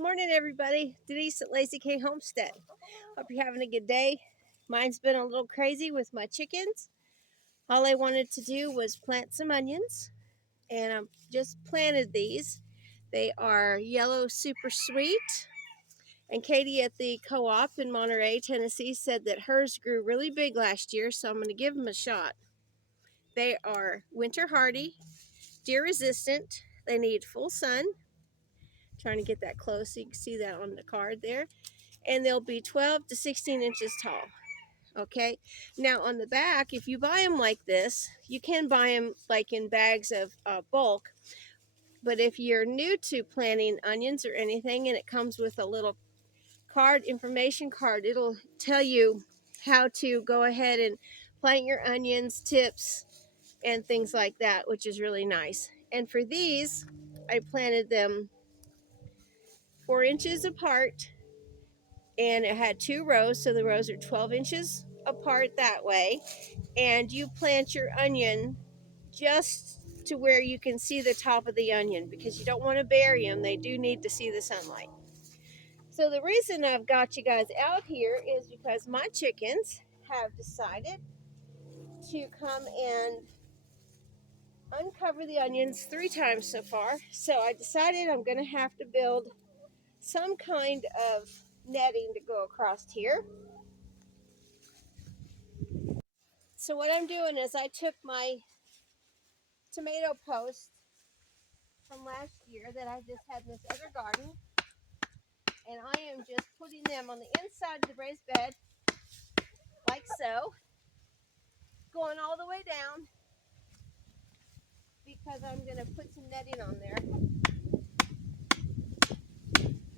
Good morning, everybody. Denise at Lazy K Homestead. Hope you're having a good day. Mine's been a little crazy with my chickens. All I wanted to do was plant some onions, and I just planted these. They are yellow super sweet. And Katie at the co-op in Monterey, Tennessee said that hers grew really big last year, so I'm going to give them a shot. They are winter hardy, deer resistant. They need full sun. Trying to get that close so you can see that on the card there. And they'll be 12 to 16 inches tall. Okay, now on the back, if you buy them like this, you can buy them like in bags of bulk. But if you're new to planting onions or anything, and it comes with a little card, information card, it'll tell you how to go ahead and plant your onions, tips, and things like that, which is really nice. And for these, I planted them 4 inches apart, and it had 2 rows, so the rows are 12 inches apart that way. And you plant your onion just to where you can see the top of the onion, because you don't want to bury them. They do need to see the sunlight. So the reason I've got you guys out here is because my chickens have decided to come and uncover the onions 3 times so far. So I decided I'm going to have to build some kind of netting to go across here. So what I'm doing is I took my tomato posts from last year that I just had in this other garden, and I am just putting them on the inside of the raised bed like so, going all the way down because I'm going to put some netting on there.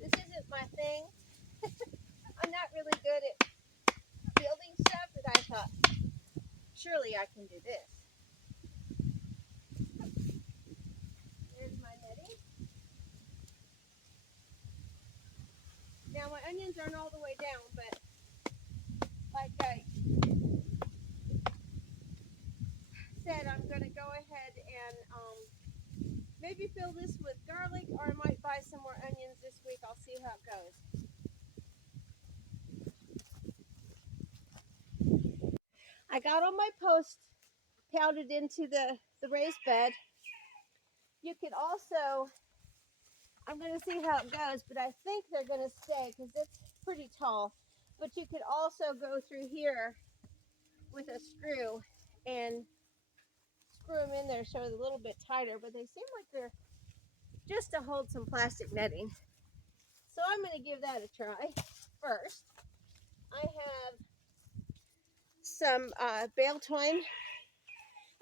This isn't my thing. I'm not really good at building stuff, but I thought surely I can do this. There's my netting. Now my onions aren't all the way down, but like I said, I'm going to go ahead and maybe fill this with garlic, or I might buy some more onions this week. I'll see how it goes. I got all my posts pounded into the raised bed. You could also, I'm going to see how it goes, but I think they're going to stay because it's pretty tall. But you could also go through here with a screw and screw them in there so they're a little bit tighter, but they seem like they're just to hold some plastic netting. So I'm going to give that a try first. I have some bale twine.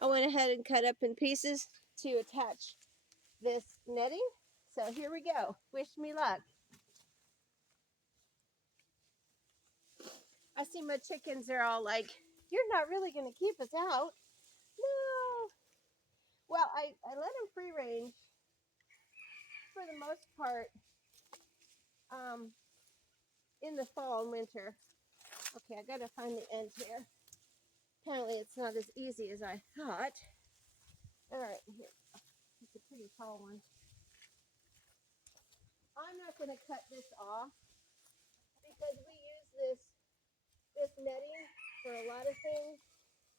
I went ahead and cut up in pieces to attach this netting. So here we go. Wish me luck. I see my chickens are all like, you're not really going to keep us out. No. Well, I let them free range for the most part in the fall and winter. Okay, I got to find the end here. Apparently it's not as easy as I thought. All right, here. It's a pretty tall one. I'm not going to cut this off because we use this netting for a lot of things.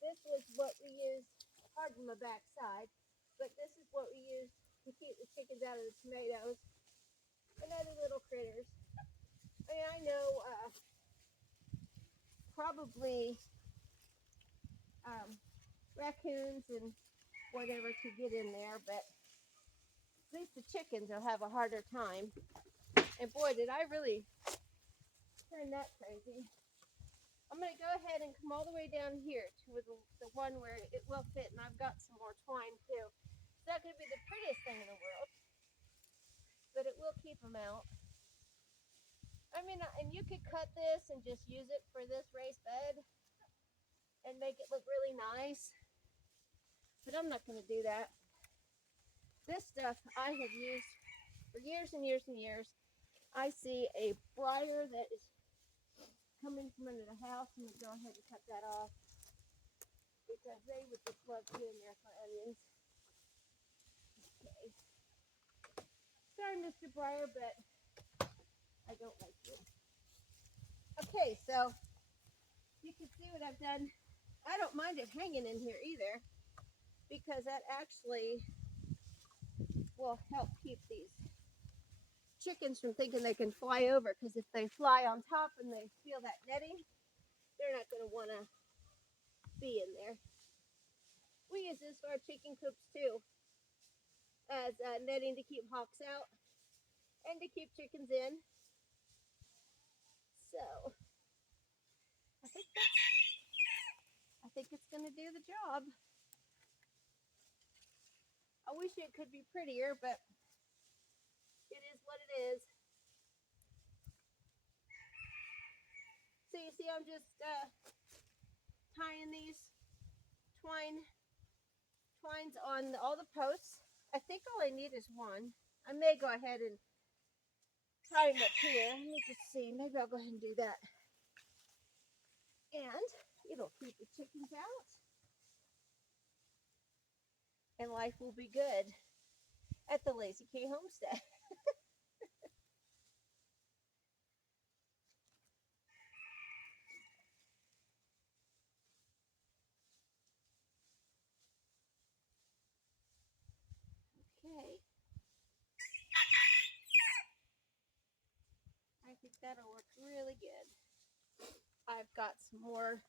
This was what we used, pardon my backside, but this is what we used to keep the chickens out of the tomatoes and other little critters. I mean, I know probably raccoons and whatever could get in there, but at least the chickens will have a harder time. And boy, did I really turn that crazy. I'm going to go ahead and come all the way down here to the one where it will fit, and I've got some more twine too. It's not going to be the prettiest thing in the world, but it will keep them out. I mean, and you could cut this and just use it for this raised bed and make it look really nice, but I'm not going to do that. This stuff I have used for years and years and years. I see a briar that is coming from under the house. I'm going to go ahead and cut that off because they would just love to get in there for onions. Okay. Sorry, Mr. Briar, but I don't like you. Okay, so you can see what I've done. I don't mind it hanging in here either, because that actually will help keep these chickens from thinking they can fly over, because if they fly on top and they feel that netting, they're not going to want to be in there. We use this for our chicken coops too, as netting to keep hawks out and to keep chickens in. So I think it's going to do the job. I wish it could be prettier, but it is what it is. So you see, I'm just tying these twines on all the posts. I think all I need is one. I may go ahead and tie them up here. Let me just see. Maybe I'll go ahead and do that. And it'll keep the chickens out. And life will be good at the Lazy K Homestead. Okay. I think that'll work really good. I've got some more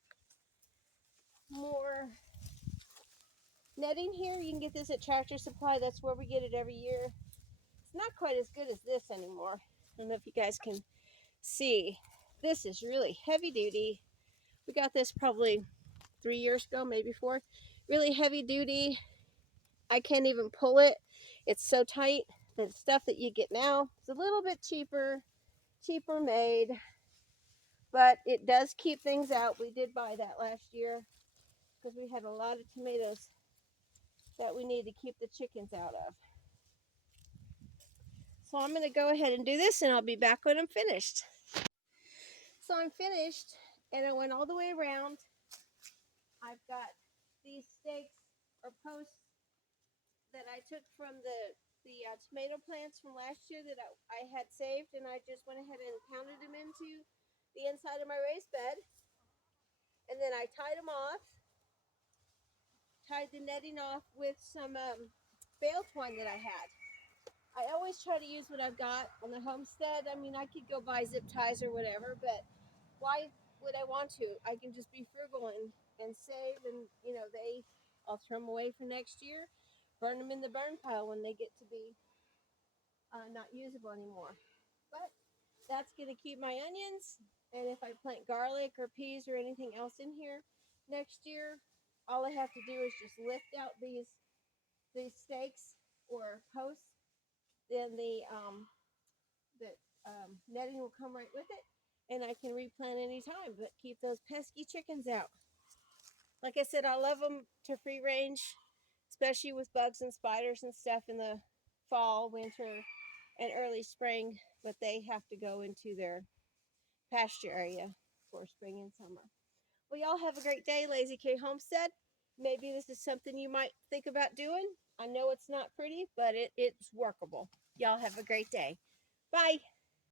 netting here. You can get this at Tractor Supply. That's where we get it every year. It's not quite as good as this anymore. I don't know if you guys can see. This is really heavy duty. We got this probably 3 years ago, maybe 4. Really heavy duty. I can't even pull it. It's so tight. The stuff that you get now is a little bit cheaper made, but it does keep things out. We did buy that last year because we had a lot of tomatoes that we need to keep the chickens out of. So I'm going to go ahead and do this, and I'll be back when I'm finished. So I'm finished, and I went all the way around. I've got these stakes or posts that I took from the tomato plants from last year that I had saved, and I just went ahead and pounded them into the inside of my raised bed. And then I tied them off, tied the netting off with some bale twine that I had. I always try to use what I've got on the homestead. I mean, I could go buy zip ties or whatever, but why would I want to? I can just be frugal and save, and you know, I'll throw them away for next year, burn them in the burn pile when they get to be not usable anymore. But that's going to keep my onions, and if I plant garlic or peas or anything else in here next year, all I have to do is just lift out these stakes or posts, then the netting will come right with it, and I can replant anytime, but keep those pesky chickens out. Like I said, I love them to free range, especially with bugs and spiders and stuff in the fall, winter, and early spring, but they have to go into their pasture area for spring and summer. Well, y'all have a great day, Lazy K Homestead. Maybe this is something you might think about doing. I know it's not pretty, but it's workable. Y'all have a great day. Bye.